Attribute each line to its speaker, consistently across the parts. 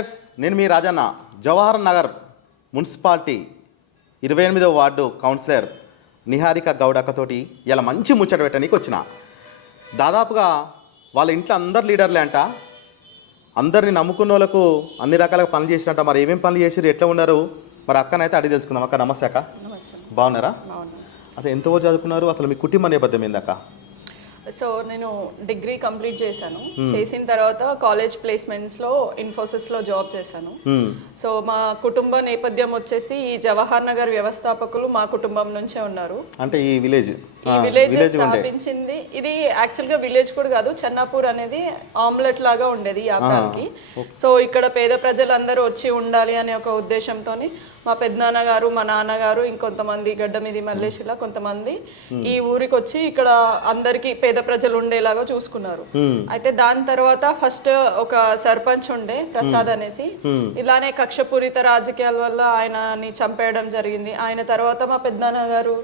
Speaker 1: Wears నేను మీ Rajanna Jawahar Nagar municipality ఇరవై ఎనిమిదవ వార్డు కౌన్సిలర్ నిహారిక గౌడ్ అక్కతోటి ఇలా మంచి ముచ్చట పెట్టడానికి వచ్చిన. దాదాపుగా వాళ్ళ ఇంట్లో అందరు లీడర్లే అంట. అందరిని నమ్ముకున్న వాళ్ళకు అన్ని రకాలుగా పనులు చేసినట్ట మరి ఏమేమి పనులు చేసిరు ఎట్లా ఉన్నారు? మరి అక్కనైతే అడిగి తెలుసుకుందాం. అక్క నమస్తే అక్క. బాగున్నారా? అసలు ఎంతవరకు చదువుకున్నారు? అసలు మీ కుటుంబ నేపథ్యం ఏందక్క
Speaker 2: సో నేను డిగ్రీ కంప్లీట్ చేశాను. చేసిన తర్వాత కాలేజ్ ప్లేస్మెంట్స్లో ఇన్ఫోసిస్లో జాబ్ చేశాను.
Speaker 1: హ్మ్.
Speaker 2: సో మా కుటుంబ నేపథ్యం వచ్చేసి ఈ జవహర్ నగర్ వ్యవస్థాపకులు మా కుటుంబం నుంచే ఉన్నారు.
Speaker 1: అంటే ఈ విలేజ్?
Speaker 2: ఈ విలేజ్ స్థాపించింది. ఇది యాక్చువల్గా విలేజ్ కూడా కాదు చెన్నాపూర్ అనేది ఆమ్లెట్ లాగా ఉండేది వ్యాపారానికి సో ఇక్కడ పేద ప్రజలందరూ వచ్చి ఉండాలి అనే ఒక ఉద్దేశంతో మా పెద్దనాన్న గారు మా నాన్నగారు ఇంకొంతమంది గడ్డ మీది మల్లేషిలా కొంతమంది ఈ ఊరికి వచ్చి ఇక్కడ అందరికి పేద ప్రజలు ఉండేలాగా చూసుకున్నారు. అయితే దాని తర్వాత ఫస్ట్ ఒక సర్పంచ్ ఉండే ప్రసాద్ అనేసి. ఇలానే కక్షపూరిత రాజకీయాల వల్ల ఆయనని చంపేయడం జరిగింది. ఆయన తర్వాత మా పెద్దనాన్న గారు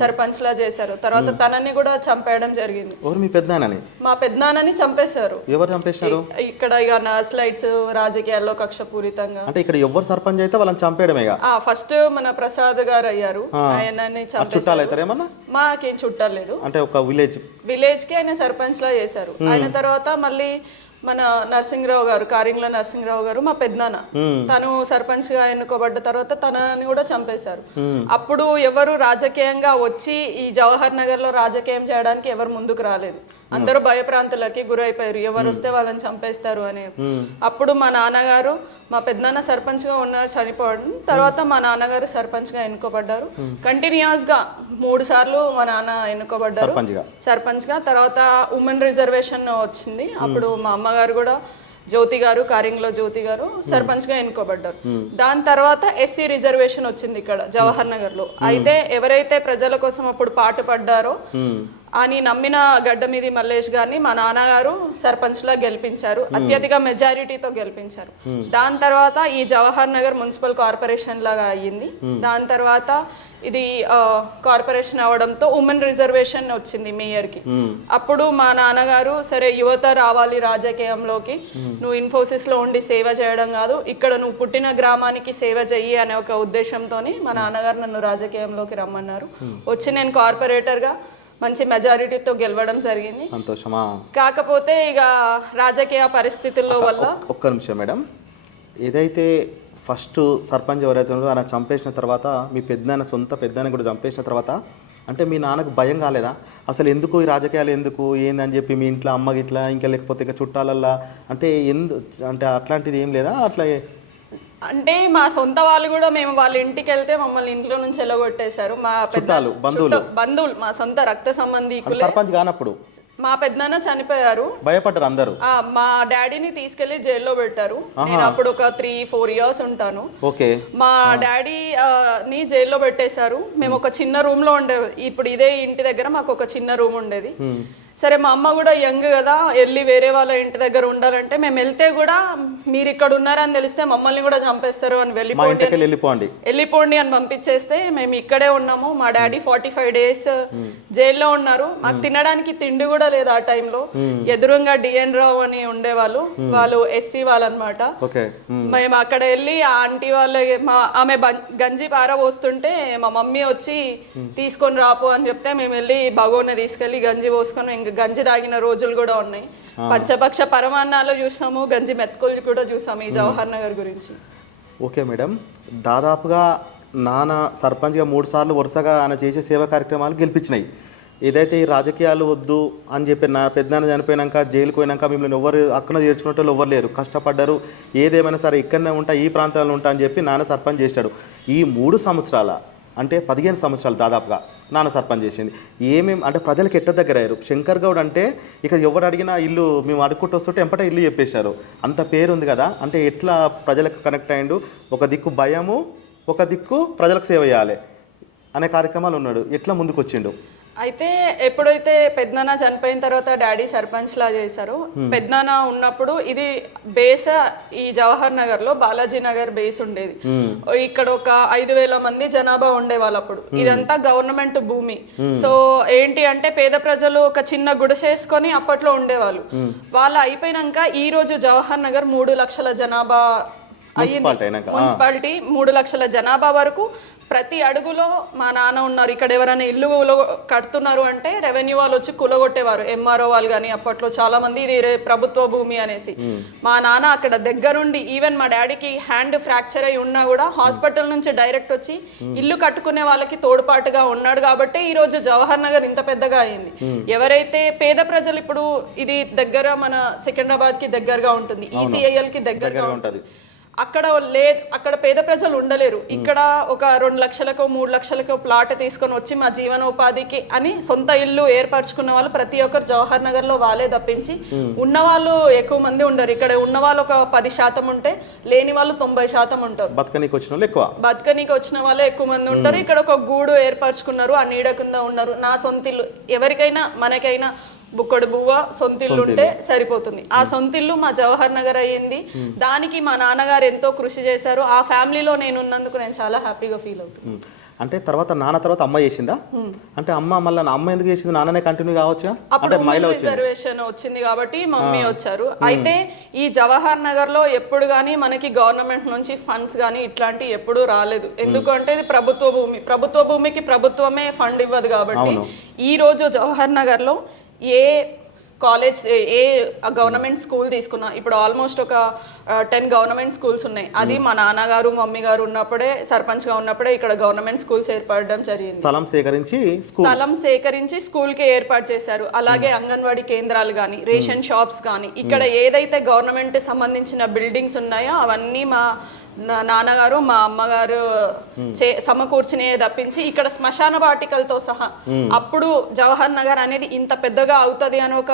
Speaker 2: సర్పంచ్ లా చేశారు. తర్వాత తనని కూడా చంపేయడం జరిగింది.
Speaker 1: ఎవరు మీ పెద్దనాయనని
Speaker 2: మా పెద్దనాన్నని చంపేశారు.
Speaker 1: ఎవరు చంపేసినారు
Speaker 2: ఇక్కడ ఇక నర్స్ లైట్స్ రాజకీయాల్లో కక్షపూరితంగా.
Speaker 1: అంటే ఇక్కడ ఎవరు సర్పంచ్ అయితే వాళ్ళని చంపేయడమే.
Speaker 2: ఆ ఫస్ట్ మన ప్రసాద్ గారు అయ్యారు. ఆయనని చంపేశారు.
Speaker 1: చుట్టాలు
Speaker 2: మాకేం చుట్టాలేదు
Speaker 1: అంటే ఒక విలేజ్.
Speaker 2: విలేజ్కి ఆయన సర్పంచ్ లా చేశారు ఆయన తర్వాత మళ్ళీ మన నరసింహరావు గారు కారింగ్ల నరసింహరావు గారు మా పెద్దనాన్న. తను సర్పంచ్గా ఎన్నుకోబడ్డ తర్వాత తనని కూడా చంపేశారు. అప్పుడు ఎవరు రాజకీయంగా వచ్చి ఈ జవహర్ నగర్లో రాజకీయం చేయడానికి ఎవరు ముందుకు రాలేదు. అందరూ భయప్రాంతులకి గురైపోయారు. ఎవరు వస్తే వాళ్ళని చంపేస్తారు అని. అప్పుడు మా నాన్నగారు మా పెద్దనాన్న సర్పంచ్గా ఉన్నారు చనిపోవడం. తర్వాత మా నాన్నగారు సర్పంచ్గా ఎన్నుకోబడ్డారు. కంటిన్యూస్గా మూడు సార్లు మా నాన్న ఎన్నుకోబడ్డారు.
Speaker 1: సర్పంచ్గా.
Speaker 2: సర్పంచ్గా తర్వాత ఉమెన్ రిజర్వేషన్ వచ్చింది. అప్పుడు మా అమ్మగారు కూడా జ్యోతి గారు కారింగ్లో జ్యోతి గారు సర్పంచ్గా ఎన్నుకోబడ్డారు. దాని తర్వాత ఎస్సీ రిజర్వేషన్ వచ్చింది ఇక్కడ జవహర్ నగర్లో అయితే ఎవరైతే ప్రజల కోసం అప్పుడు పాటుపడ్డారో అని నమ్మిన గడ్డ మీది మల్లేష్ గారిని మా నాన్నగారు సర్పంచ్ లా గెలిపించారు అత్యధిక మెజారిటీతో గెలిపించారు. దాని తర్వాత ఈ జవహర్ నగర్ మున్సిపల్ కార్పొరేషన్ లాగా అయ్యింది దాని తర్వాత ఇది కార్పొరేషన్ అవడంతో ఉమెన్ రిజర్వేషన్ వచ్చింది మేయర్కి అప్పుడు మా నాన్నగారు సరే యువత రావాలి రాజకీయంలోకి. నువ్వు ఇన్ఫోసిస్లో ఉండి సేవ చేయడం కాదు ఇక్కడ నువ్వు పుట్టిన గ్రామానికి సేవ చెయ్యి అనే ఒక ఉద్దేశంతో మా నాన్నగారు నన్ను రాజకీయంలోకి రమ్మన్నారు. వచ్చి నేను కార్పొరేటర్గా మంచి మెజారిటీతో గెలవడం జరిగింది.
Speaker 1: సంతోషమా?
Speaker 2: కాకపోతే ఇక రాజకీయ పరిస్థితుల్లో వల్ల
Speaker 1: ఒక్క నిమిషం మేడం. ఏదైతే ఫస్ట్ సర్పంచ్ ఎవరైతే ఉన్నారో ఆయన చంపేసిన తర్వాత మీ పెద్దనాయన సొంత పెద్దనాన్న కూడా చంపేసిన తర్వాత అంటే మీ నాన్నకు భయం కాలేదా? అసలు ఎందుకు ఈ రాజకీయాలు ఎందుకు? ఏందని చెప్పి మీ ఇంట్లో అమ్మ గిట్లా ఇంకా లేకపోతే ఇక చుట్టాలల్లా? అంటే ఎందు అంటే అట్లాంటిది ఏం లేదా? అట్లా
Speaker 2: అంటే మా సొంత వాళ్ళు కూడా మేము వాళ్ళ ఇంటికి వెళ్తే మమ్మల్ని ఇంట్లో నుంచి ఎలగొట్టేశారు. మా పెద్ద
Speaker 1: చుట్టాలు, బంధువులు?
Speaker 2: బంధువులు మా సొంత రక్త సంబంధీకులే.
Speaker 1: సర్పంచ్ కానప్పుడు?
Speaker 2: మా పెద్దనాన్న చనిపోయారు.
Speaker 1: భయపడ్డారు అందరూ?
Speaker 2: మా డాడీని తీసుకెళ్ళి జైల్లో పెట్టారు. నేను అప్పుడు ఒక త్రీ ఫోర్ ఇయర్స్ ఉంటాను.
Speaker 1: ఓకే.
Speaker 2: మా డాడీ ని జైల్లో పెట్టేశారు. మేము ఒక చిన్న రూమ్లో ఉండే ఇప్పుడు ఇదే ఇంటి దగ్గర మాకు ఒక చిన్న రూమ్ ఉండేది. సరే మా అమ్మ కూడా యంగ్ కదా వెళ్ళి వేరే వాళ్ళ ఇంటి దగ్గర ఉండాలంటే మేము వెళ్తే కూడా మీరు ఇక్కడ ఉన్నారని తెలిస్తే మమ్మల్ని కూడా చంపేస్తారు అని వెళ్ళిపోండి
Speaker 1: వెళ్ళిపోండి.
Speaker 2: వెళ్ళిపోండి అని పంపించేస్తే మేము ఇక్కడే ఉన్నాము. మా డాడీ ఫార్టీ ఫైవ్ డేస్ జైల్లో ఉన్నారు. మాకు తినడానికి తిండి కూడా లేదు ఆ టైంలో. ఎదురుగా డిఎన్ రావు అని ఉండేవాళ్ళు. వాళ్ళు ఎస్సీ వాళ్ళు అనమాట మేము. అక్కడ వెళ్ళి ఆ ఆంటీ వాళ్ళ మా ఆమె గంజి పారబోస్తుంటే మా మమ్మీ వచ్చి తీసుకొని రాపో అని చెప్తే మేము వెళ్ళి బగోన తీసుకెళ్ళి గంజి పోసుకొని ఇంకా గంజి తాగిన రోజులు కూడా ఉన్నాయి. పంచపక్ష పరమాన్నాలు చూసాము గంజి మెతుకులు కూడా చూసాము ఈ జవహర్ నగర్ గురించి.
Speaker 1: Okay madam. దాదాపుగా నాన్న సర్పంచ్గా మూడు సార్లు వరుసగా ఆయన చేసే సేవా కార్యక్రమాలు గెలిపించినాయి. ఏదైతే ఈ రాజకీయాలు వద్దు అని చెప్పి నా పెద్దనాన్న చనిపోయినాక జైలుకు పోయినాక మిమ్మల్ని ఎవరు అక్కన చేర్చుకునే వాళ్ళు ఎవరు లేరు. కష్టపడ్డారు. ఏదేమైనా సరే ఇక్కడనే ఉంటా ఈ ప్రాంతాల్లో ఉంటా అని చెప్పి నాన్న సర్పంచ్ చేశాడు. ఈ మూడు సంవత్సరాల అంటే పదిహేను సంవత్సరాలు దాదాపుగా నాన్న సర్పంచ్ చేసింది. ఏమేమి అంటే ప్రజలకు ఎట్ట దగ్గర అయ్యారు? శంకర్ గౌడ్ అంటే ఇక ఎవరు అడిగినా ఇల్లు మేము అడుక్కుంటూ వస్తుంటే ఎంపట ఇల్లు చెప్పేశారు. అంత పేరు ఉంది కదా? అంటే ఎట్లా ప్రజలకు కనెక్ట్ అయ్యిండు? ఒక దిక్కు భయము ఒక దిక్కు ప్రజలకు సేవ చేయాలి అనే కార్యక్రమాలు ఉన్నాడు. ఎట్లా ముందుకు వచ్చిండు
Speaker 2: అయితే ఎప్పుడైతే పెద్దనాన్న చనిపోయిన తర్వాత డాడీ సర్పంచ్ లా చేశారో పెద్దనాన్న ఉన్నప్పుడు ఇది బేస్ ఈ జవహర్ నగర్లో బాలాజీ నగర్ బేస్ ఉండేది. ఇక్కడ ఒక ఐదు వేల మంది జనాభా ఉండేవాళ్ళు అప్పుడు ఇదంతా గవర్నమెంట్ భూమి. సో ఏంటి అంటే పేద ప్రజలు ఒక చిన్న గుడిసేసుకొని అప్పట్లో ఉండేవాళ్ళు. వాళ్ళు అయిపోయినాక ఈ రోజు జవహర్ నగర్ మూడు లక్షల జనాభా
Speaker 1: మున్సిపాలిటీ
Speaker 2: మూడు లక్షల జనాభా వరకు ప్రతి అడుగులో మా నాన్న ఉన్నారు. ఇక్కడ ఎవరైనా ఇల్లు కడుతున్నారు అంటే రెవెన్యూ వాళ్ళు వచ్చి కూలగొట్టేవారు. ఎంఆర్ఓ వాళ్ళు కానీ అప్పట్లో చాలా మంది ఇది ప్రభుత్వ భూమి అనేసి. మా నాన్న అక్కడ దగ్గరుండి ఈవెన్ మా డాడీకి హ్యాండ్ ఫ్రాక్చర్ అయి ఉన్నా కూడా హాస్పిటల్ నుంచి డైరెక్ట్ వచ్చి ఇల్లు కట్టుకునే వాళ్ళకి తోడ్పాటుగా ఉన్నాడు కాబట్టి ఈ రోజు జవహర్ నగర్ ఇంత పెద్దగా అయింది. ఎవరైతే పేద ప్రజలు ఇప్పుడు ఇది దగ్గర మన సికింద్రాబాద్కి దగ్గరగా ఉంటుంది. ఈసీఐఎల్కి దగ్గరగా
Speaker 1: ఉంటది.
Speaker 2: అక్కడ లే అక్కడ పేద ప్రజలు ఉండలేరు. ఇక్కడ ఒక రెండు లక్షలకో మూడు లక్షలకో ప్లాట్ తీసుకొని వచ్చి మా జీవనోపాధికి అని సొంత ఇల్లు ఏర్పరచుకున్న వాళ్ళు ప్రతి ఒక్కరు జవహర్ నగర్లో వాళ్ళే తప్పించి ఉన్న వాళ్ళు ఎక్కువ మంది ఉండరు. ఇక్కడ ఉన్న వాళ్ళు ఒక పది శాతం ఉంటే లేని వాళ్ళు తొంభై శాతం ఉంటారు.
Speaker 1: బతకనీకి వచ్చిన వాళ్ళు ఎక్కువ.
Speaker 2: బతకనీకి వచ్చిన వాళ్ళే ఎక్కువ మంది ఉంటారు. ఇక్కడ ఒక గూడు ఏర్పరచుకున్నారు ఆ నీడ కింద ఉన్నారు. నా సొంత ఇల్లు ఎవరికైనా మనకైనా బుక్కడు బువ్వ సొంత ఇల్లు ఉంటే సరిపోతుంది. ఆ సొంత ఇల్లు మా జవహర్ నగర్ అయ్యింది. దానికి మా నాన్నగారు ఎంతో కృషి చేశారు. ఆ ఫ్యామిలీలో నేను ఉన్నందుకు నేను చాలా హ్యాపీగా ఫీల్ అవుతుంది
Speaker 1: ఉమ్. అంటే తర్వాత నాన్న తర్వాత అమ్మ చేసిందా? అంటే అమ్మ మళ్ళీ నా అమ్మ ఎందుకు చేసింది? నాన్ననే కంటిన్యూ
Speaker 2: అప్పుడు
Speaker 1: అంటే మహిళ
Speaker 2: రిజర్వేషన్ వచ్చింది కాబట్టి మమ్మీ వచ్చారు. అయితే ఈ జవహర్ నగర్లో ఎప్పుడు కానీ మనకి గవర్నమెంట్ నుంచి ఫండ్స్ కానీ ఇట్లాంటి ఎప్పుడు రాలేదు. ఎందుకంటే ఇది ప్రభుత్వ భూమి. ప్రభుత్వ భూమికి ప్రభుత్వమే ఫండ్ ఇవ్వదు కాబట్టి ఈ రోజు జవహర్ నగర్లో ఏ కాలేజ్ ఏ గవర్నమెంట్ స్కూల్ తీసుకున్నా ఇప్పుడు ఆల్మోస్ట్ ఒక టెన్ గవర్నమెంట్ స్కూల్స్ ఉన్నాయి. అది మా నాన్నగారు మమ్మీ గారు ఉన్నప్పుడే సర్పంచ్గా ఉన్నప్పుడే ఇక్కడ గవర్నమెంట్ స్కూల్స్ ఏర్పడడం జరిగింది.
Speaker 1: స్థలం సేకరించి
Speaker 2: స్థలం సేకరించి స్కూల్కి ఏర్పాటు చేశారు. అలాగే అంగన్వాడీ కేంద్రాలు కానీ రేషన్ షాప్స్ కానీ ఇక్కడ ఏదైతే గవర్నమెంట్ సంబంధించిన బిల్డింగ్స్ ఉన్నాయో అవన్నీ మా నాన్నగారు మా అమ్మగారు చే సమకూర్చినే తప్పించి ఇక్కడ శ్మశాన వాటికలతో సహా అప్పుడు జవహర్ నగర్ అనేది ఇంత పెద్దగా అవుతుంది అని ఒక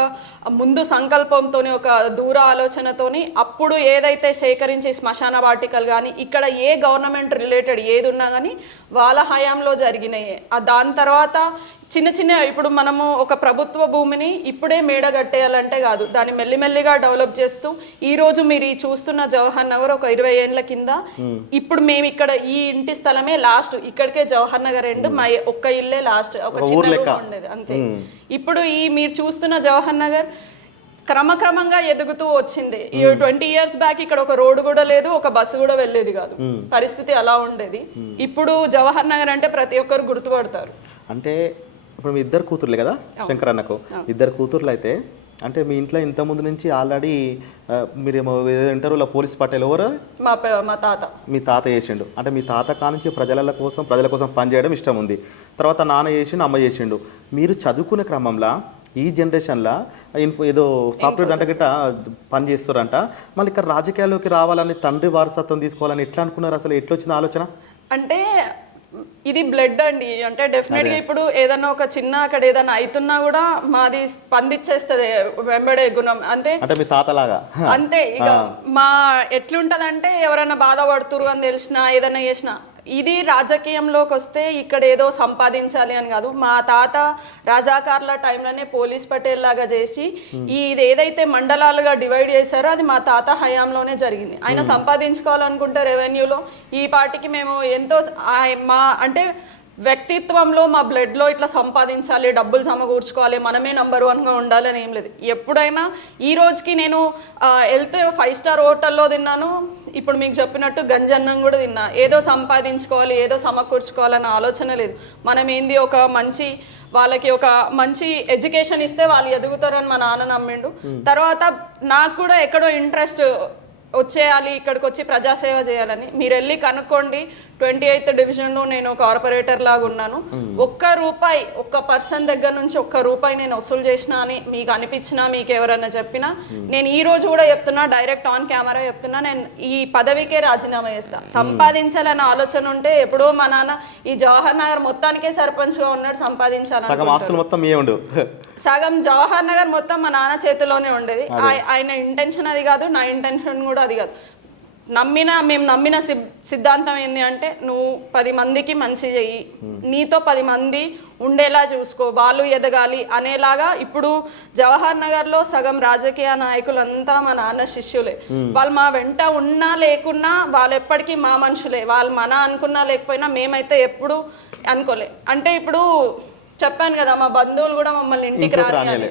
Speaker 2: ముందు సంకల్పంతోని ఒక దూర ఆలోచనతోని అప్పుడు ఏదైతే సేకరించి శ్మశాన వాటికలు కానీ ఇక్కడ ఏ గవర్నమెంట్ రిలేటెడ్ ఏది ఉన్నా కానీ వాళ్ళ హయాంలో జరిగినాయి. దాని తర్వాత చిన్న చిన్న ఇప్పుడు మనము ఒక ప్రభుత్వ భూమిని ఇప్పుడే మేడ కట్టేయాలంటే కాదు. దాన్ని మెల్లిమెల్లిగా డెవలప్ చేస్తూ ఈ రోజు మీరు ఈ చూస్తున్న జవహర్ నగర్ ఒక ఇరవై ఏండ్ల కింద ఇప్పుడు మేము ఇక్కడ ఈ ఇంటి స్థలమే లాస్ట్. ఇక్కడికే జవహర్ నగర్ ఎండ్ మా ఒక్క ఇల్లే లాస్ట్. ఒక చిన్న ఉండేది అంతే. ఇప్పుడు ఈ మీరు చూస్తున్న జవహర్ నగర్ క్రమక్రమంగా ఎదుగుతూ వచ్చింది. ఈ ట్వంటీ ఇయర్స్ బ్యాక్ ఇక్కడ ఒక రోడ్డు కూడా లేదు ఒక బస్సు కూడా వెళ్ళేది కాదు. పరిస్థితి అలా ఉండేది. ఇప్పుడు జవహర్ నగర్ అంటే ప్రతి ఒక్కరు గుర్తుపడతారు.
Speaker 1: అంటే ఇప్పుడు మీ ఇద్దరు కూతుర్లే కదా శంకర్ అన్నకు ఇద్దరు కూతుర్లు అయితే అంటే మీ ఇంట్లో ఇంత ముందు నుంచి ఆల్రెడీ మీరేమో ఇంటర్వ్యూలో పోలీస్ పట్టేలు ఎవరు?
Speaker 2: మా మా తాత.
Speaker 1: మీ తాత చేసిండు. అంటే మీ తాత కానించి ప్రజల కోసం ప్రజల కోసం పనిచేయడం ఇష్టం ఉంది. తర్వాత నాన్న చేసిండు అమ్మ చేసిండు. మీరు చదువుకునే క్రమంలో ఈ జనరేషన్లో ఇన్ఫో ఏదో సాఫ్ట్వేర్ దంట గిట్ట పని చేస్తారంట. మళ్ళీ ఇక్కడ రాజకీయాల్లోకి రావాలని తండ్రి వారసత్వం తీసుకోవాలని ఎట్లా అనుకున్నారు? అసలు ఎట్లా వచ్చిన ఆలోచన?
Speaker 2: అంటే ఇది బ్లడ్ అండి. అంటే డెఫినెట్గా ఇప్పుడు ఏదన్నా ఒక చిన్న అక్కడ ఏదన్నా అవుతున్నా కూడా మాది స్పందించేస్తుంది వెంబడే గుణం. అంటే
Speaker 1: అంటే మీ తాతలాగా.
Speaker 2: అంతే. ఇక మా ఎట్లుంటదంటే ఎవరైనా బాధపడుతురు అని తెలిసినా ఏదైనా చేసినా ఇది రాజకీయంలోకి వస్తే ఇక్కడ ఏదో సంపాదించాలి అని కాదు. మా తాత రాజాకార్ల టైంలోనే పోలీస్ పటేల్ లాగా చేసి ఈ ఇది ఏదైతే మండలాలుగా డివైడ్ చేశారో అది మా తాత హయాంలోనే జరిగింది. ఆయన సంపాదించుకోవాలనుకుంటే రెవెన్యూలో ఈ పార్టీకి మేము ఎంతో మా అంటే వ్యక్తిత్వంలో మా బ్లడ్లో ఇట్లా సంపాదించాలి డబ్బులు సమకూర్చుకోవాలి మనమే నంబర్ వన్గా ఉండాలని ఏం లేదు. ఎప్పుడైనా ఈ రోజుకి నేను వెళ్తే ఫైవ్ స్టార్ హోటల్లో తిన్నాను. ఇప్పుడు మీకు చెప్పినట్టు గంజన్నం కూడా తిన్నా. ఏదో సంపాదించుకోవాలి ఏదో సమకూర్చుకోవాలన్న ఆలోచన లేదు. మనం ఏంది ఒక మంచి వాళ్ళకి ఒక మంచి ఎడ్యుకేషన్ ఇస్తే వాళ్ళు ఎదుగుతారని మా నాన్న నమ్మిండు. తర్వాత నాకు కూడా ఎక్కడో ఇంట్రెస్ట్ వచ్చేయాలి ఇక్కడికి వచ్చి ప్రజాసేవ చేయాలని. మీరు వెళ్ళి కనుక్కోండి ట్వంటీ ఎయిత్ డివిజన్లో నేను కార్పొరేటర్ లాగా ఉన్నాను. ఒక్క రూపాయి ఒక్క పర్సన్ దగ్గర నుంచి ఒక్క రూపాయి నేను వసూలు చేసినా అని మీకు అనిపించినా మీకు ఎవరైనా చెప్పినా నేను ఈ రోజు కూడా చెప్తున్నా డైరెక్ట్ ఆన్ కెమెరా చెప్తున్నా నేను ఈ పదవికే రాజీనామా చేస్తా. సంపాదించాలన్న ఆలోచన ఉంటే ఎప్పుడో మా నాన్న ఈ జవహర్ నగర్ మొత్తానికే సర్పంచ్గా ఉన్నాడు సంపాదించాలని
Speaker 1: సగం
Speaker 2: జవహర్ నగర్ మొత్తం మా నాన్న చేతిలోనే ఉండేది. ఆయ- ఆయన ఇంటెన్షన్ అది కాదు నా ఇంటెన్షన్ కూడా అది కాదు. నమ్మిన మేము నమ్మిన సిద్ధాంతం ఏంటి అంటే నువ్వు పది మందికి మంచి చెయ్యి. నీతో పది మంది ఉండేలా చూసుకో వాళ్ళు ఎదగాలి అనేలాగా ఇప్పుడు జవహర్ నగర్లో సగం రాజకీయ నాయకులంతా మా నాన్న శిష్యులే. వాళ్ళు మా వెంట ఉన్నా లేకున్నా వాళ్ళు ఎప్పటికీ మా మనుషులే. వాళ్ళు మన అనుకున్నా లేకపోయినా మేమైతే ఎప్పుడు అనుకోలే. అంటే ఇప్పుడు చెప్పాను కదా మా బంధువులు కూడా మమ్మల్ని ఇంటికి
Speaker 1: రానియలే.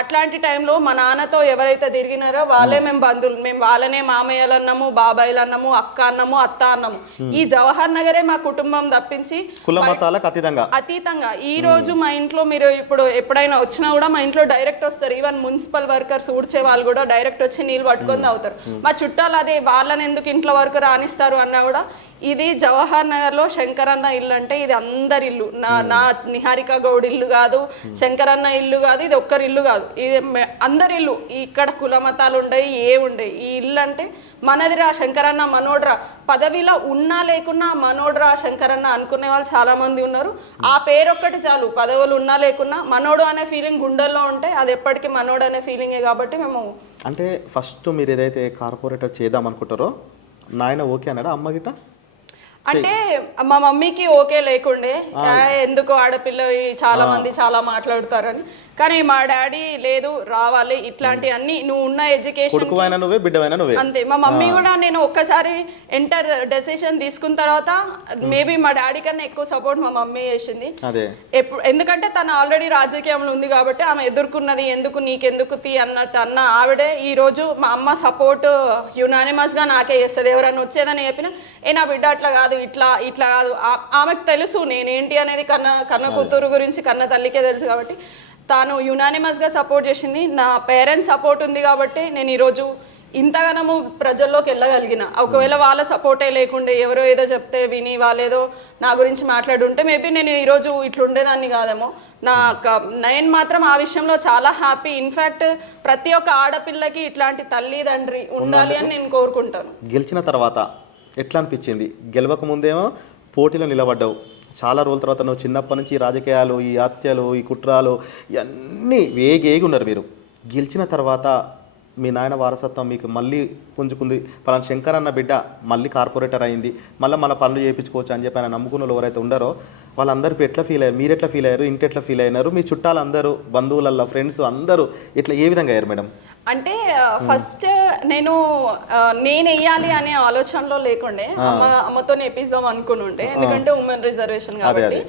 Speaker 2: అట్లాంటి టైంలో మా నాన్నతో ఎవరైతే తిరిగినారో వాళ్ళే మేము బంధువులు. మేము వాళ్ళనే మామయ్యలు అన్నాము బాబాయిలు అన్నాము అక్క అన్నాము అత్త అన్నాము. ఈ జవహర్ నగరే మా కుటుంబం తప్పించి
Speaker 1: అతీతంగా.
Speaker 2: అతీతంగా. ఈ రోజు మా ఇంట్లో మీరు ఇప్పుడు ఎప్పుడైనా వచ్చినా కూడా మా ఇంట్లో డైరెక్ట్ వస్తారు. ఈవెన్ మున్సిపల్ వర్కర్స్ ఊడ్చే వాళ్ళు కూడా డైరెక్ట్ వచ్చి నీళ్ళు పట్టుకొని తాగుతారు. మా చుట్టాలు అదే వాళ్ళని ఎందుకు ఇంట్లో వరకు రాణిస్తారు అన్నా కూడా ఇది జవహర్ నగర్లో శంకరన్న ఇల్లు అంటే ఇది అందరి ఇల్లు. నా నా నిహారిక గౌడ్ ఇల్లు కాదు శంకరన్న ఇల్లు కాదు ఇది ఒక్కరి ఇల్లు కాదు. ఇది అందరి ఇల్లు. ఇక్కడ కుల మతాలు ఉండయి ఏ ఉండయి. ఈ ఇల్లు అంటే మనదిరా శంకరన్న మనోడ్రా. పదవిలో ఉన్నా లేకున్నా మనోడ్రా శంకరన్న అనుకునే వాళ్ళు చాలా మంది ఉన్నారు. ఆ పేరు ఒక్కటి చాలు. పదవులు ఉన్నా లేకున్నా మనోడు అనే ఫీలింగ్ గుండెల్లో ఉంటే అది ఎప్పటికీ మనోడు అనే ఫీలింగే కాబట్టి మేము
Speaker 1: అంటే ఫస్ట్ మీరు ఏదైతే కార్పొరేటర్ చేద్దాం అనుకుంటారో నాయన ఓకే అన్నాడా? అమ్మ గిట్ట?
Speaker 2: అంటే మా మమ్మీకి ఓకే లేకుండే. "ఆ, ఎందుకు ఆడపిల్లవి చాలా మంది చాలా మాట్లాడతారని. కానీ మా డాడీ లేదు రావాలి ఇట్లాంటి అన్ని నువ్వు ఉన్న ఎడ్యుకేషన్
Speaker 1: నువ్వే బిడ్డవైనా నువ్వే.
Speaker 2: అంతే. మా మమ్మీ కూడా నేను ఒక్కసారి ఎంటర్ డెసిషన్ తీసుకున్న తర్వాత మేబీ మా డాడీ కన్నా ఎక్కువ సపోర్ట్ మా మమ్మీ చేసింది. ఎప్పుడు ఎందుకంటే తను ఆల్రెడీ రాజకీయంలో ఉంది కాబట్టి ఆమె ఎదుర్కొన్నది ఎందుకు నీకెందుకు తీ అన్నట్టు అన్న ఆవిడే ఈ రోజు మా అమ్మ సపోర్ట్ యునానిమస్గా నాకే చేస్తుంది. ఎవరైనా వచ్చేదని చెప్పినా ఏ నా బిడ్డ అట్లా కాదు ఇట్లా ఇట్లా కాదు. ఆమెకు తెలుసు నేనేంటి అనేది కన్న కన్న కూతురు గురించి కన్న తల్లికే తెలుసు కాబట్టి తాను యునానిమస్గా సపోర్ట్ చేసింది. నా పేరెంట్స్ సపోర్ట్ ఉంది కాబట్టి నేను ఈరోజు ఇంతగానము ప్రజల్లోకి వెళ్ళగలిగిన. ఒకవేళ వాళ్ళ సపోర్టే లేకుండే ఎవరో ఏదో చెప్తే విని వాళ్ళేదో నా గురించి మాట్లాడుంటే మేబీ నేను ఈరోజు ఇట్లుండేదాన్ని కాదేమో. నా క- నేను మాత్రం ఆ విషయంలో చాలా హ్యాపీ ఇన్ఫ్యాక్ట్ ప్రతి ఒక్క ఆడపిల్లకి ఇట్లాంటి తల్లి తండ్రి ఉండాలి అని నేను కోరుకుంటాను.
Speaker 1: గెలిచిన తర్వాత ఎట్లా అనిపించింది? గెలవక ముందేమో పోటీలో నిలబడ్డావు. చాలా రోజుల తర్వాత నువ్వు చిన్నప్పటి నుంచి ఈ రాజకీయాలు ఈ హత్యలు ఈ కుట్రాలు ఇవన్నీ వేగేగి ఉన్నారు మీరు గెలిచిన తర్వాత మీ నాయన వారసత్వం మీకు మళ్ళీ పుంజుకుంది. పలానా శంకర్ అన్న బిడ్డ మళ్ళీ కార్పొరేటర్ అయింది. మళ్ళీ మన పనులు చేయించుకోవచ్చు అని చెప్పి ఆయన నమ్ముకున్న ఎవరైతే ఉండారో వాళ్ళందరూ ఎట్లా ఫీల్ అయ్యారు? మీరు ఎట్లా ఫీల్ అయ్యారు? ఇంటి ఎట్లా ఫీల్ అయినారు? మీ చుట్టాలందరూ బంధువులల్లో ఫ్రెండ్స్ అందరూ ఇట్లా ఏ విధంగా అయ్యారు మేడం?
Speaker 2: అంటే ఫస్ట్ నేను నేను వెయ్యాలి అనే ఆలోచనలో లేకుండే అమ్మ అమ్మతో ఎపిద్దాం అనుకుని ఉండే. ఎందుకంటే ఉమెన్ రిజర్వేషన్ కాబట్టి.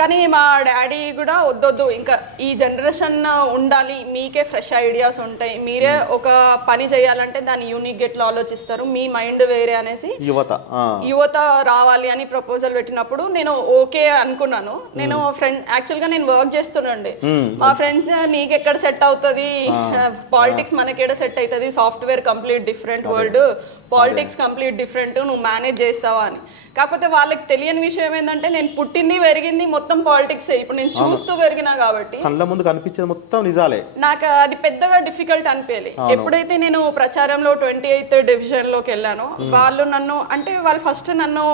Speaker 2: కానీ మా డాడీ కూడా వద్దొద్దు. ఇంకా ఈ జనరేషన్ ఉండాలి. మీకే ఫ్రెష్ ఐడియాస్ ఉంటాయి. మీరే ఒక పని చేయాలంటే దాన్ని యూనిక్ ఎట్లా ఆలోచిస్తారు? మీ మైండ్ వేరే అనేసి
Speaker 1: యువత.
Speaker 2: యువత రావాలి అని ప్రపోజల్ పెట్టినప్పుడు నేను ఓకే అనుకున్నాను. నేను ఫ్రెండ్ యాక్చువల్గా నేను వర్క్ చేస్తున్నాండి మా ఫ్రెండ్స్ నీకు ఎక్కడ సెట్ అవుతుంది పాలిటిక్స్ మనకేడ సెట్ అవుతుంది software complete different world politics complete different నువ్వు మేనేజ్ చేస్తావా అని. కాకపోతే వాళ్ళకి తెలియని విషయం ఏంటంటే నేను పుట్టింది పెరిగింది మొత్తం పాలిటిక్స్ ఇప్పుడు నేను చూస్తూ పెరిగినా కాబట్టి
Speaker 1: కళ్ళ ముందు కనిపించేది మొత్తం నిజాలే.
Speaker 2: నాకు అది పెద్దగా డిఫికల్ట్ అనిపించాలి ఎప్పుడైతే నేను ప్రచారంలో ట్వంటీ ఎయిత్ డివిజన్లోకి వెళ్ళానో వాళ్ళు నన్ను అంటే వాళ్ళు ఫస్ట్ నన్ను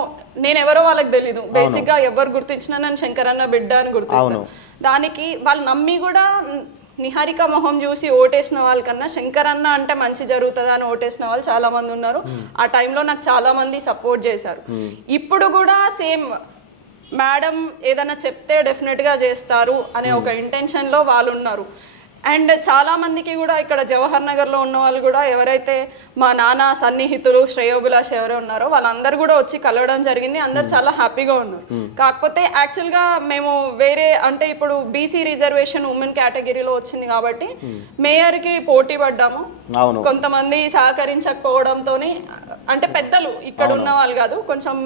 Speaker 2: నేను ఎవరో వాళ్ళకి తెలీదు. బేసిక్గా ఎవరు గుర్తించినా నన్ను శంకరన్న బిడ్డ అని గుర్తిస్తాను దానికి వాళ్ళు నమ్మి కూడా నిహారిక మొహం చూసి ఓటేసిన వాళ్ళకన్నా శంకరన్న అంటే మంచి జరుగుతుందా అని ఓటేసిన వాళ్ళు చాలా మంది ఉన్నారు. ఆ టైంలో నాకు చాలా మంది సపోర్ట్ చేశారు. ఇప్పుడు కూడా సేమ్ మేడం ఏదైనా చెప్తే డెఫినెట్గా చేస్తారు అనే ఒక ఇంటెన్షన్లో వాళ్ళు ఉన్నారు. అండ్ చాలా మందికి కూడా ఇక్కడ జవహర్ నగర్లో ఉన్న వాళ్ళు కూడా ఎవరైతే మా నాన్న సన్నిహితులు శ్రేయోభిలాష్ ఎవరో ఉన్నారో వాళ్ళందరూ కూడా వచ్చి కలవడం జరిగింది. అందరు చాలా హ్యాపీగా ఉన్నారు. కాకపోతే యాక్చువల్గా మేము వేరే అంటే ఇప్పుడు బీసీ రిజర్వేషన్ ఉమెన్ కేటగిరీలో వచ్చింది కాబట్టి మేయర్కి పోటీ పడ్డాము. కొంతమంది సహకరించకపోవడంతో అంటే పెద్దలు ఇక్కడ ఉన్న వాళ్ళు కాదు కొంచెం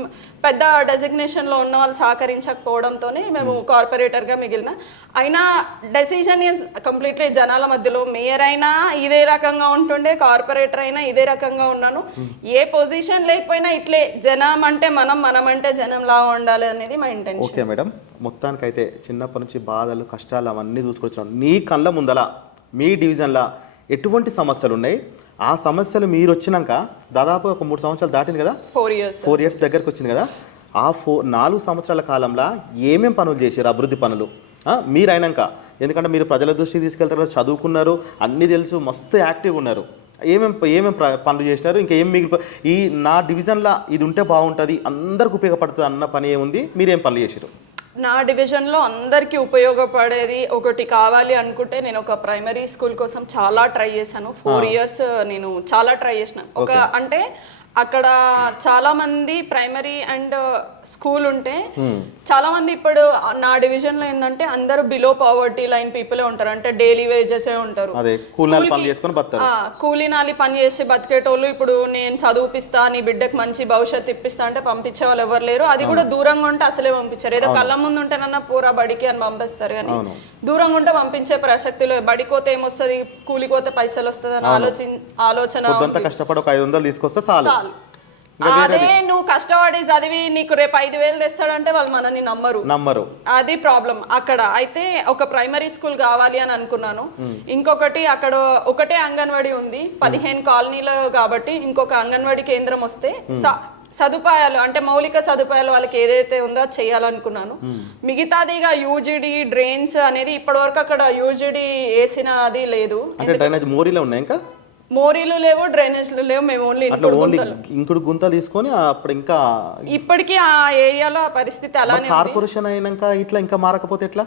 Speaker 2: పెద్ద డెసిగ్నేషన్లో ఉన్న వాళ్ళు సహకరించకపోవడంతో మేము కార్పొరేటర్గా మిగిలిన. అయినా డెసిషన్ ఈజ్ కంప్లీట్లీ జనాల మధ్యలో. మేయర్ అయినా ఇదే రకంగా ఉంటుండే కార్పొరేటర్ అయినా ఇదే రకంగా ఉన్నాను. ఏ పొజిషన్ లేకపోయినా ఇట్లే జనం అంటే మనం మనం అంటే జనం లా ఉండాలి అనేది మా ఇంటెన్షన్
Speaker 1: ఓకే మేడం. మొత్తానికైతే చిన్నప్పటి నుంచి బాధలు కష్టాలు అవన్నీ చూసుకొచ్చాం నీ కళ్ళ ముందల మీ డివిజన్లో ఎటువంటి సమస్యలు ఉన్నాయి ఆ సమస్యలు మీరు వచ్చినాక దాదాపు ఒక మూడు సంవత్సరాలు దాటింది కదా?
Speaker 2: ఫోర్ ఇయర్స్
Speaker 1: ఫోర్ ఇయర్స్ దగ్గరకు వచ్చింది కదా? ఆ ఫో నాలుగు సంవత్సరాల కాలంలో ఏమేం పనులు చేశారు అభివృద్ధి పనులు? ఆ, మీరు అయినాక ఎందుకంటే మీరు ప్రజల దృష్టికి తీసుకెళ్తారు చదువుకున్నారు అన్నీ తెలుసు మస్తు యాక్టివ్గా ఉన్నారు. ఏమేం ఏమేం ప్ర- పనులు చేసినారు? ఇంకా ఏం మిగిలిపో ఈ నా డివిజన్లో ఇది ఉంటే బాగుంటుంది అందరికి ఉపయోగపడుతుంది అన్న పని ఏముంది? మీరేం పనులు చేసారు
Speaker 2: నా డివిజన్లో అందరికీ ఉపయోగపడేది ఒకటి కావాలి అనుకుంటే నేను ఒక ప్రైమరీ స్కూల్ కోసం చాలా ట్రై చేశాను. ఫోర్ ఇయర్స్ నేను చాలా ట్రై చేసిన. ఒక అంటే అక్కడ చాలా మంది ప్రైమరీ అండ్ స్కూల్ ఉంటే చాలా మంది ఇప్పుడు నా డివిజన్లో ఏంటంటే అందరూ బిలో పావర్టీ లైన్ పీపులే ఉంటారు. అంటే డైలీ వేజెస్ ఉంటారు.
Speaker 1: కూలినాలు
Speaker 2: పని చేసి బతికేటోళ్ళు ఇప్పుడు నేను చదివిపిస్తా నీ బిడ్డకు మంచి భవిష్యత్తు ఇప్పిస్తా అంటే పంపించే వాళ్ళు ఎవరు లేరు. అది కూడా దూరంగా ఉంటే అసలే పంపించారు. ఏదో కళ్ళ ముందు ఉంటేనన్నా పోరా బడికి అని పంపిస్తారు కానీ. దూరంగా ఉంటే పంపించే ప్రసక్తి లేదు బడికోతే ఏమొస్తుంది కూలికోతే పైసలు వస్తుంది అని ఆలోచన ఆలోచన
Speaker 1: కష్టపడి ఒక ఐదు వందలు తీసుకొస్తే చాలు.
Speaker 2: అదే నువ్వు కష్టపడి చదివి నీకు రేపు ఐదు వేలు తెస్తాడంటే వాళ్ళు మనని నమ్మరు.
Speaker 1: నమ్మరు.
Speaker 2: అది ప్రాబ్లం అక్కడ అయితే ఒక ప్రైమరీ స్కూల్ కావాలి అని అనుకున్నాను. ఇంకొకటి అక్కడ ఒకటే అంగన్వాడీ ఉంది. పదిహేను కాలనీలు కాబట్టి ఇంకొక అంగన్వాడీ కేంద్రం వస్తే సదుపాయాలు అంటే మౌలిక సదుపాయాలు వాళ్ళకి ఏదైతే ఉందో అది చేయాలనుకున్నాను. మిగతాదిగా యూజిడి డ్రైన్స్ అనేది ఇప్పటివరకు అక్కడ యూజిడి వేసిన అది లేదు.
Speaker 1: అంటే డ్రైనేజ్ మోరీలో ఉన్నాయి ఇంకా?
Speaker 2: మోరీలు లేవు డ్రైనేజ్లు లేవు మేము ఓన్లీ
Speaker 1: అట్లా ఓన్లీ ఇంకుడు గుంత తీసుకొని అప్పుడు ఇంకా
Speaker 2: ఇప్పటికీ ఆ ఏరియాలో ఆ పరిస్థితి అలానే
Speaker 1: కార్పొరేషన్ అయినాక ఇట్లా ఇంకా మారకపోతే ఎట్లా?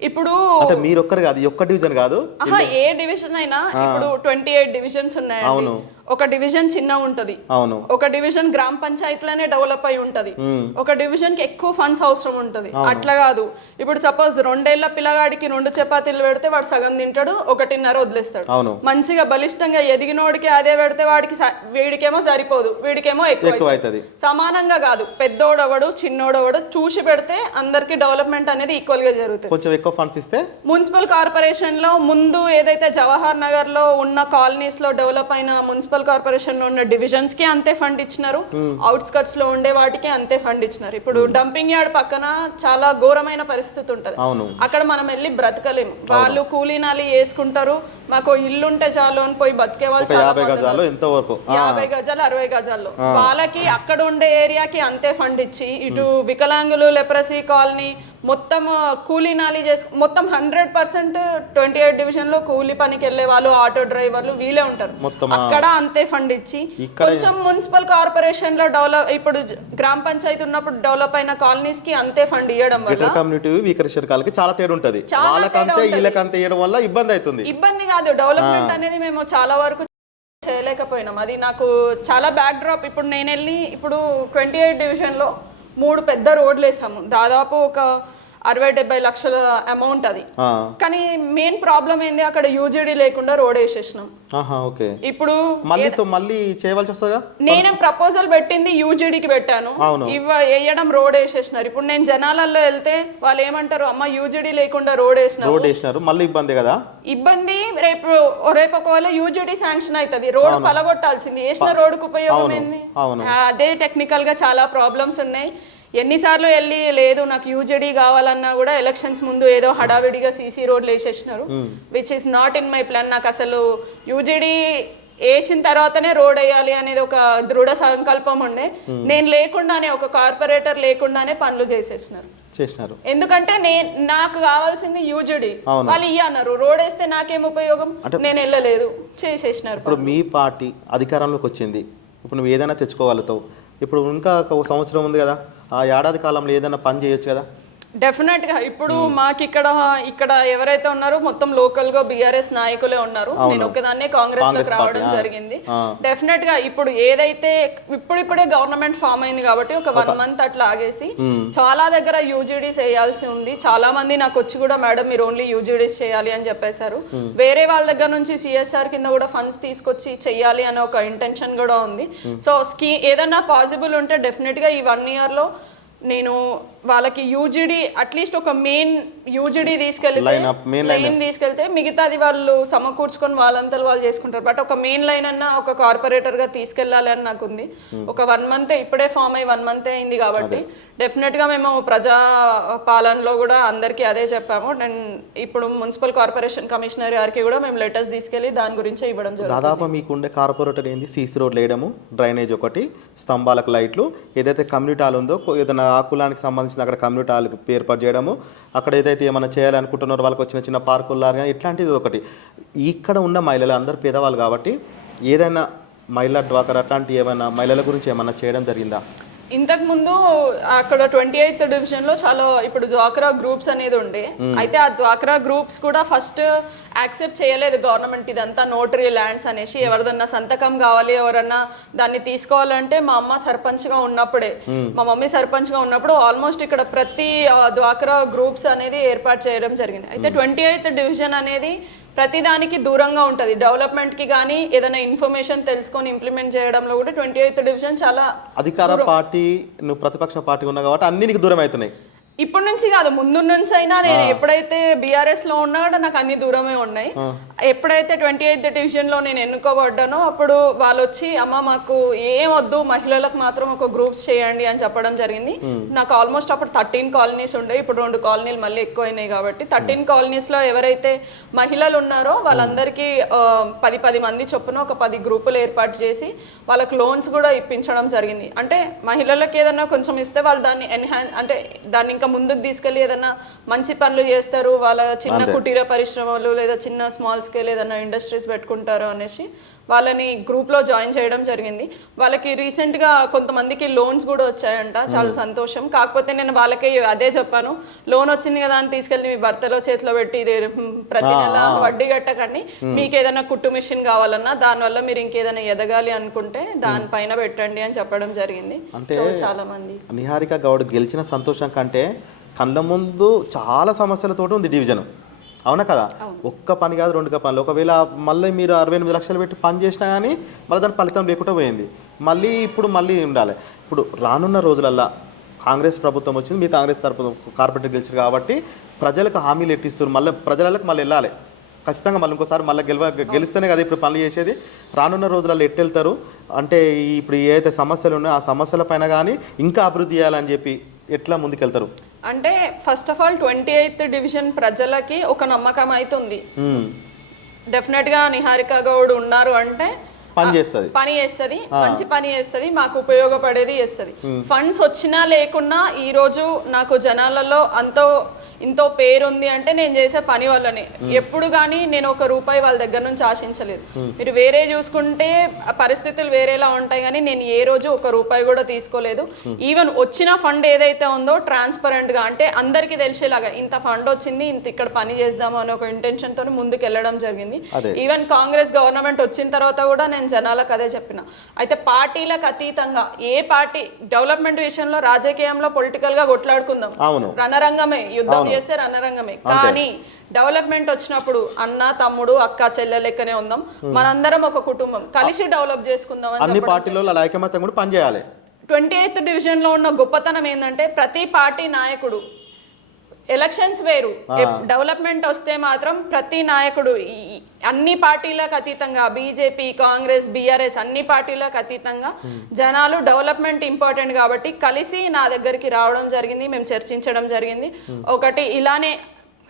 Speaker 2: ఇప్పుడు
Speaker 1: అంటే మీరు ఒక్కరు కాదు ఈ ఒక్క డివిజన్ కాదు.
Speaker 2: ఆహా ఏ డివిజన్ అయినా ఇప్పుడు ట్వంటీ ఎయిట్ డివిజన్స్ ఉన్నాయండి.
Speaker 1: అవును.
Speaker 2: ఒక డివిజన్ చిన్న ఉంటది.
Speaker 1: అవును.
Speaker 2: ఒక డివిజన్ గ్రామ పంచాయతీలోనే డెవలప్ అయి ఉంటది. ఒక డివిజన్కి ఎక్కువ ఫండ్స్ అవసరం ఉంటది. అట్లా కాదు. ఇప్పుడు సపోజ్ రెండేళ్ళ పిల్లగాడికి రెండు చపాతీలు పెడితే వాడు సగం తింటాడు ఒకటిన్నర వదిలేస్తాడు. మంచిగా బలిష్టంగా ఎదిగినోడికి అదే పెడితే వాడికి వీడికేమో సరిపోదు వీడికేమో ఎక్కువ సమానంగా కాదు. పెద్దోడవడు చిన్నోడవడు చూసి పెడితే అందరికి డెవలప్మెంట్ అనేది ఈక్వల్గా జరుగుతుంది.
Speaker 1: కొంచెం ఎక్కువ ఫండ్స్ ఇస్తే?
Speaker 2: మున్సిపల్ కార్పొరేషన్లో ముందు ఏదైతే జవహర్ నగర్లో ఉన్న కాలనీస్లో డెవలప్ అయిన మున్సిపల్ కార్పొరేషన్లో ఉన్న డివిజన్స్కి అంతే ఫండ్ ఇచ్చినారు. అవుట్స్కట్స్లో ఉండే వాటికి అంతే ఫండ్ ఇచ్చినారు. ఇప్పుడు డంపింగ్ యార్డ్ పక్కన చాలా ఘోరమైన పరిస్థితి ఉంటది. అక్కడ మనం వెళ్ళి బ్రతకలేము. వాళ్ళు కూలీనాలి వేసుకుంటారు. మాకు ఇల్లు ఉంటే చాలు అని పోయి బతికే వాళ్ళు
Speaker 1: యాభై గజాలు
Speaker 2: యాభై గజాలు అరవై గజాల్లో వాళ్ళకి అక్కడ ఉండే ఏరియాకి అంతే ఫండ్ ఇచ్చి ఇటు వికలాంగులు లెప్రసీ కాలనీ మొత్తం కూలీ నాలి చేసు మొత్తం హండ్రెడ్ పర్సెంట్ ట్వంటీ ఎయిట్ డివిజన్లో కూలీ పనికి వెళ్ళే వాళ్ళు ఆటో డ్రైవర్లు వీళ్ళే ఉంటారు. అక్కడ అంతే ఫండ్ ఇచ్చి కొంచెం మున్సిపల్ కార్పొరేషన్లో డెవలప్ ఇప్పుడు గ్రామ పంచాయతీ ఉన్నప్పుడు డెవలప్ అయిన కాలనీస్కి అంతే ఫండ్ ఇవ్వడం వల్ల
Speaker 1: కమ్యూనిటీ కాలకి చాలా తేడా ఉంటది. వాళ్ళకంతే. వీళ్ళకంతే ఇవ్వడం వల్ల ఇబ్బంది అవుతుంది.
Speaker 2: ఇబ్బంది కాదు. డెవలప్మెంట్ అనేది మేము చాలా వరకు చేయలేకపోయినాం. అది నాకు చాలా బ్యాక్ డ్రాప్ ఇప్పుడు నేను వెళ్ళి ఇప్పుడు ట్వంటీ ఎయిట్ డివిజన్లో మూడు పెద్ద రోడ్లు వేసాము దాదాపు ఒక అరవై డెబ్బై లక్షల అమౌంట్ అది. కానీ మెయిన్ ప్రాబ్లం ఏంది? అక్కడ యూజీడీ లేకుండా రోడ్ వేసేసినాం. ఇప్పుడు
Speaker 1: మళ్ళీ తో- మళ్ళీ చేయవలసి వస్తుందా?
Speaker 2: నేను ప్రపోజల్ పెట్టింది యూజీడీకి పెట్టాను. ఇవ్వ వేయడం రోడ్ వేసేసినారు. ఇప్పుడు నేను జనాలలో వెళ్తే వాళ్ళు ఏమంటారు? అమ్మ యూజీడీ లేకుండా రోడ్ వేసినారు
Speaker 1: రోడ్ వేసినారు. మళ్ళీ ఇబ్బంది కదా?
Speaker 2: ఇబ్బంది రేపు రేపు ఒకవేళ యూజీడీ శాంక్షన్ అవుతుంది రోడ్డు పలగొట్టాల్సింది. వేసిన రోడ్డుకు ఉపయోగం ఏంది? అదే టెక్నికల్గా చాలా ప్రాబ్లమ్స్ ఉన్నాయి. ఎన్నిసార్లు వెళ్ళి లేదు నాకు యూజీడీ కావాలన్నా కూడా ఎలక్షన్స్ ముందు ఏదో హడావిడిగా సీసీ రోడ్లు వేసేసినారు which is not in my plan నాకు అసలు యూజీడీ వేసిన తర్వాతనే రోడ్ వేయాలి అనేది ఒక దృఢ సంకల్పం ఉండే. నేను లేకుండానే ఒక కార్పొరేటర్ లేకుండానే పనులు చేసేసినారు.
Speaker 1: చేసినారు.
Speaker 2: ఎందుకంటే నేను నాకు కావాల్సింది యూజుడి. వాళ్ళు ఇయ్య అన్నారు రోడ్ వేస్తే నాకేం ఉపయోగం? నేను వెళ్ళలేదు చేసేసినారు
Speaker 1: ఇప్పుడు మీ పార్టీ అధికారంలోకి వచ్చింది. ఇప్పుడు నువ్వు ఏదైనా తెచ్చుకోగలుగుతావు. ఇప్పుడు ఇంకా ఒక సంవత్సరం ఉంది కదా ఆ ఏడాది కాలంలో ఏదైనా పని చేయొచ్చు కదా?
Speaker 2: డెఫినెట్గా ఇప్పుడు మాకు ఇక్కడ ఇక్కడ ఎవరైతే ఉన్నారో మొత్తం లోకల్గా బిఆర్ఎస్ నాయకులే ఉన్నారు. నేను ఒకదాన్నే
Speaker 1: కాంగ్రెస్లోకి
Speaker 2: రావడం. జరిగింది. డెఫినెట్గా ఇప్పుడు ఏదైతే ఇప్పుడిప్పుడే గవర్నమెంట్ ఫామ్ అయింది కాబట్టి ఒక వన్ మంత్ అట్లా ఆగేసి చాలా దగ్గర యూజీడీస్ వేయాల్సి ఉంది. చాలా మంది నాకు వచ్చి కూడా మేడం మీరు ఓన్లీ యూజీడీస్ చేయాలి అని చెప్పేశారు. వేరే వాళ్ళ దగ్గర నుంచి సిఎస్ఆర్ కింద కూడా ఫండ్స్ తీసుకొచ్చి చెయ్యాలి అనే ఒక ఇంటెన్షన్ కూడా ఉంది. సో స్కీ ఏదన్నా పాసిబుల్ ఉంటే డెఫినెట్గా ఈ వన్ ఇయర్లో నేను వాళ్ళకి యూజీడీ అట్లీస్ట్ ఒక మెయిన్ యూజీడీ తీసుకెళ్తే లైన్ తీసుకెళ్తే మిగతాది వాళ్ళు సమకూర్చుకొని వాళ్ళంతా వాళ్ళు చేసుకుంటారు. బట్ ఒక మెయిన్ లైన్ అన్న ఒక కార్పొరేటర్గా తీసుకెళ్ళాలి అని నాకు ఉంది ఒక వన్ మంత్ ఇప్పుడే ఫామ్ అయ్యి వన్ మంత్ అయింది కాబట్టి డెఫినెట్గా మేము ప్రజా పాలనలో కూడా అందరికీ అదే చెప్పాము. అండ్ ఇప్పుడు మున్సిపల్ కార్పొరేషన్ కమిషనర్ గారికి కూడా మేము లెటర్స్ తీసుకెళ్ళి దాని గురించే ఇవ్వడం జరుగుతుంది.
Speaker 1: దాదాపు మీకు ఉండే కార్పొరేటర్ ఏంది? సీసీ రోడ్లు వేయడము డ్రైనేజ్ ఒకటి స్తంభాలకు లైట్లు ఏదైతే కమ్యూనిటీ హాల్ ఉందో ఏదైనా ఆ కులానికి సంబంధించిన అక్కడ కమ్యూనిటీ హాల్ ఏర్పాటు చేయడము అక్కడ ఏదైతే ఏమైనా చేయాలనుకుంటున్నారో వాళ్ళకి వచ్చిన చిన్న పార్కుల్లాగా ఇట్లాంటిది ఒకటి. ఇక్కడ ఉన్న మహిళలు అందరు పేదవాళ్ళు కాబట్టి ఏదైనా మహిళా డ్వాకర్ అట్లాంటి ఏమైనా మహిళల గురించి ఏమైనా చేయడం జరిగిందా?
Speaker 2: ఇంతకు ముందు అక్కడ ట్వంటీ ఎయిత్ డివిజన్లో చాలా ఇప్పుడు డ్వాక్రా గ్రూప్స్ అనేది ఉండే. అయితే ఆ డ్వాక్రా గ్రూప్స్ కూడా ఫస్ట్ యాక్సెప్ట్ చేయలేదు గవర్నమెంట్ ఇదంతా నోటరీ ల్యాండ్స్ అనేసి. ఎవరిదన్నా సంతకం కావాలి ఎవరన్నా దాన్ని తీసుకోవాలంటే మా అమ్మ సర్పంచ్గా ఉన్నప్పుడే మా మమ్మీ సర్పంచ్గా ఉన్నప్పుడు ఆల్మోస్ట్ ఇక్కడ ప్రతి డ్వాక్రా గ్రూప్స్ అనేది ఏర్పాటు చేయడం జరిగింది. అయితే ట్వంటీ ఎయిత్ డివిజన్ అనేది ప్రతిదానికి దూరంగా ఉంటుంది. డెవలప్మెంట్కి కానీ ఏదైనా ఇన్ఫర్మేషన్ తెలుసుకొని ఇంప్లిమెంట్ చేయడంలో కూడా ట్వంటీ ఎయిత్ డివిజన్ చాలా
Speaker 1: అధికార పార్టీ నువ్వు ప్రతిపక్ష పార్టీ ఉన్నావు కాబట్టి అన్ని నీకు దూరం అవుతున్నాయి
Speaker 2: ఇప్పటి నుంచి కాదు ముందు నుంచి అయినా నేను ఎప్పుడైతే బీఆర్ఎస్లో ఉన్నా కూడా నాకు అన్ని దూరమే ఉన్నాయి. ఎప్పుడైతే ట్వంటీ ఎయిత్ డివిజన్లో నేను ఎన్నుకోబడ్డానో అప్పుడు వాళ్ళు వచ్చి అమ్మ మాకు ఏం వద్దు మహిళలకు మాత్రం ఒక గ్రూప్స్ చేయండి అని చెప్పడం జరిగింది. నాకు ఆల్మోస్ట్ అప్పుడు థర్టీన్ కాలనీస్ ఉండే ఇప్పుడు రెండు కాలనీలు మళ్ళీ ఎక్కువైనాయి కాబట్టి. థర్టీన్ కాలనీస్లో ఎవరైతే మహిళలు ఉన్నారో వాళ్ళందరికీ పది పది మంది చొప్పున ఒక పది గ్రూపులు ఏర్పాటు చేసి వాళ్ళకి లోన్స్ కూడా ఇప్పించడం జరిగింది. అంటే మహిళలకు ఏదైనా కొంచెం ఇస్తే వాళ్ళు దాన్ని ఎన్హాన్స్ అంటే దాన్ని ఇంకా ముందుకు తీసుకెళ్ళి ఏదైనా మంచి పనులు చేస్తారు. వాళ్ళ చిన్న కుటీర పరిశ్రమలు లేదా చిన్న స్మాల్ స్కేల్ ఏదైనా ఇండస్ట్రీస్ పెట్టుకుంటారు అనేసి వాళ్ళని గ్రూప్లో జాయిన్ చేయడం జరిగింది. వాళ్ళకి రీసెంట్గా కొంతమందికి లోన్స్ కూడా వచ్చాయంట. చాలా సంతోషం. కాకపోతే నేను వాళ్ళకి అదే చెప్పాను. లోన్ వచ్చింది కదా అని తీసుకెళ్ళి మీ భర్తలో చేతిలో పెట్టి ప్రతి నెల వడ్డీ కట్టకండి. మీకు ఏదైనా కుట్టు మిషన్ కావాలన్నా దానివల్ల మీరు ఇంకేదైనా ఎదగాలి అనుకుంటే దానిపైన పెట్టండి అని చెప్పడం జరిగింది. సో చాలా మంది.
Speaker 1: నిహారిక గౌడ్ గెలిచిన సంతోషం కంటే కళ్ళ ముందు చాలా సమస్యలతోటి ఉంది డివిజన్. అవునా కదా? ఒక్క పని కాదు రెండు పనులు. ఒకవేళ మళ్ళీ మీరు అరవై ఎనిమిది లక్షలు పెట్టి పని చేసినా కానీ మళ్ళీ దాని ఫలితం లేకుండా పోయింది. మళ్ళీ ఇప్పుడు మళ్ళీ ఉండాలి. ఇప్పుడు రానున్న రోజులల్లా కాంగ్రెస్ ప్రభుత్వం వచ్చింది మీరు కాంగ్రెస్ తరపు కార్పొరేటర్ గెలిచారు కాబట్టి ప్రజలకు హామీలు ఎట్టిస్తారు? మళ్ళీ ప్రజలకు మళ్ళీ వెళ్ళాలి. ఖచ్చితంగా మళ్ళీ ఇంకోసారి మళ్ళీ గెలవ గెలిస్తేనే కదా ఇప్పుడు పనులు చేసేది. రానున్న రోజులలో ఎట్టెళ్తారు అంటే ఈ ఇప్పుడు ఏదైతే సమస్యలు ఉన్నాయో ఆ సమస్యల పైన కానీ ఇంకా అభివృద్ధి చేయాలని చెప్పి ఎట్లా ముందుకెళ్తారు?
Speaker 2: అంటే first of all twenty eighth division ప్రజలకి ఒక నమ్మకం అయితే ఉంది
Speaker 1: ఉమ్,
Speaker 2: డెఫినెట్గా నిహారిక గౌడ్ ఉన్నారు అంటే
Speaker 1: పని చేస్తుంది.
Speaker 2: పని చేస్తుంది. మంచి పని చేస్తుంది మాకు ఉపయోగపడేది చేస్తుంది. ఫండ్స్ వచ్చినా లేకున్నా ఈ రోజు నాకు జనాలలో అంతో ఇంతో పేరుంది అంటే నేను చేసే పని వల్లనే. ఎప్పుడు కానీ నేను ఒక రూపాయి వాళ్ళ దగ్గర నుంచి ఆశించలేదు. మీరు వేరే చూసుకుంటే పరిస్థితులు వేరేలా ఉంటాయి కానీ నేను ఏ రోజు ఒక రూపాయి కూడా తీసుకోలేదు. ఈవెన్ వచ్చిన ఫండ్ ఏదైతే ఉందో ట్రాన్స్పరెంట్గా అంటే అందరికీ తెలిసేలాగా ఇంత ఫండ్ వచ్చింది ఇంత ఇక్కడ పని చేద్దాము అనే ఒక ఇంటెన్షన్తో ముందుకు వెళ్ళడం జరిగింది. ఈవెన్ కాంగ్రెస్ గవర్నమెంట్ వచ్చిన తర్వాత కూడా నేను జనాలకు అదే చెప్పిన. అయితే పార్టీలకు అతీతంగా ఏ పార్టీ డెవలప్మెంట్ విషయంలో రాజకీయంలో పొలిటికల్గా కొట్లాడుకుందాం. రణరంగమే యుద్ధం చేస్తే రణరంగమే కానీ డెవలప్మెంట్ వచ్చినప్పుడు అన్న తమ్ముడు అక్క చెల్లె లెక్కనే ఉందాం. మనందరం ఒక కుటుంబం. కలిసి డెవలప్ చేసుకుందాం అని
Speaker 1: అన్ని పార్టీలలో అలా ఐకమత్యం కూడా పనిచేయాలి.
Speaker 2: ట్వంటీ ఎయిత్ డివిజన్లో ఉన్న గొప్పతనం ఏంటంటే ప్రతి పార్టీ నాయకుడు ఎలక్షన్స్ వేరు. డెవలప్మెంట్ వస్తే మాత్రం ప్రతి నాయకుడు అన్ని పార్టీలకు అతీతంగా బీజేపీ కాంగ్రెస్ బీఆర్ఎస్ అన్ని పార్టీలకు అతీతంగా జనాలు డెవలప్మెంట్ ఇంపార్టెంట్ కాబట్టి కలిసి నా దగ్గరికి రావడం జరిగింది మేము చర్చించడం జరిగింది. ఒకటి ఇలానే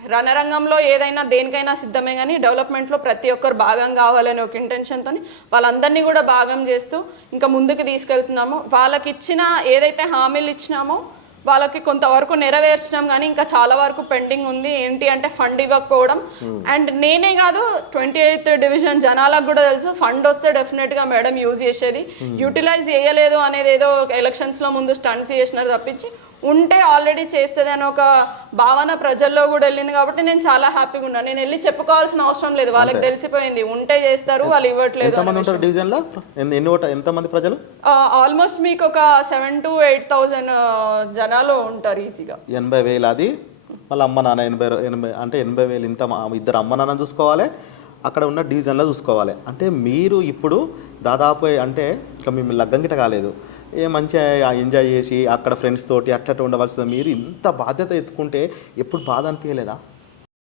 Speaker 2: రణరంగంలో ఏదైనా దేనికైనా సిద్ధమే కానీ డెవలప్మెంట్లో ప్రతి ఒక్కరు భాగం కావాలని ఒక ఇంటెన్షన్తో వాళ్ళందరినీ కూడా భాగం చేస్తూ ఇంకా ముందుకు తీసుకెళ్తున్నాము. వాళ్ళకి ఇచ్చిన ఏదైతే హామీలు ఇచ్చినామో వాళ్ళకి కొంతవరకు నెరవేర్చినాం కానీ ఇంకా చాలా వరకు పెండింగ్ ఉంది. ఏంటి అంటే ఫండ్ ఇవ్వకపోవడం. అండ్ నేనే కాదు ట్వంటీ ఎయిత్ డివిజన్ జనాలకు కూడా తెలుసు ఫండ్ వస్తే డెఫినెట్గా మేడం యూజ్ చేసేది. యూటిలైజ్ చేయలేదు అనేది ఏదో ఎలక్షన్స్లో ముందు స్టంట్స్ చేసినారు తప్పించి ఉంటే ఆల్రెడీ చేస్తుంది అని ఒక భావన ప్రజల్లో కూడా వెళ్ళింది కాబట్టి నేను చాలా హ్యాపీగా ఉన్నాను. నేను వెళ్ళి చెప్పుకోవాల్సిన అవసరం లేదు. వాళ్ళకి తెలిసిపోయింది. ఉంటే చేస్తారు వాళ్ళు ఇవ్వట్లేదు
Speaker 1: ఎంతమంది ప్రజలు?
Speaker 2: ఆల్మోస్ట్ మీకు ఒక సెవెన్ టు ఎయిట్ థౌజండ్ జనాలు ఉంటారు ఈజీగా.
Speaker 1: ఎనభై వేలు అది. మళ్ళీ అమ్మ నాన్న ఎనభై ఎనభై అంటే ఎనభై వేలు ఇంత ఇద్దరు అమ్మ నాన్న చూసుకోవాలి. అక్కడ ఉన్న డివిజన్లో చూసుకోవాలి. అంటే మీరు ఇప్పుడు దాదాపు అంటే ఇక మేము లగ్గం గిట కాలేదు. మంచిగా ఎంజాయ్ చేసి అక్కడ ఫ్రెండ్స్ తోటి అట్లా ఉండవలసింది. మీరు ఇంత బాధ్యత ఎత్తుకుంటే ఎప్పుడు బాధ అనిపించలేదా?